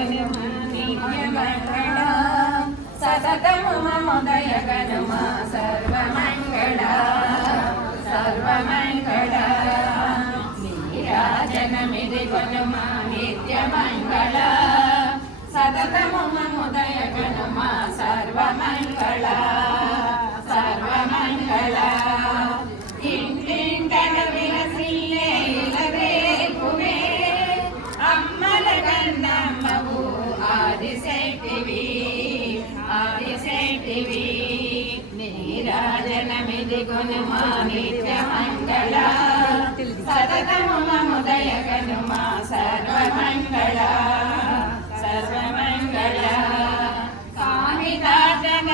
నిత్యమంగళ సతతము మమోదయ గణమ సర్వమంగళ సర్వమంగళ నీరాజనమిది గణమ నిత్యమంగళ సతతము మమోదయ గణమ సర్వమంగళ సర్వమంగళ ఇంటింటన విలసిల్లే ఇలవేల్పువే అమ్మల గన్నమ్మవు ఆదిశక్తివి ఆదిశక్తివి నీరాజనమిది గుణమా నిత్యమంగళ సతతము మముదయ గనుమా సర్వమంగళ సర్వమంగళ కామితాజన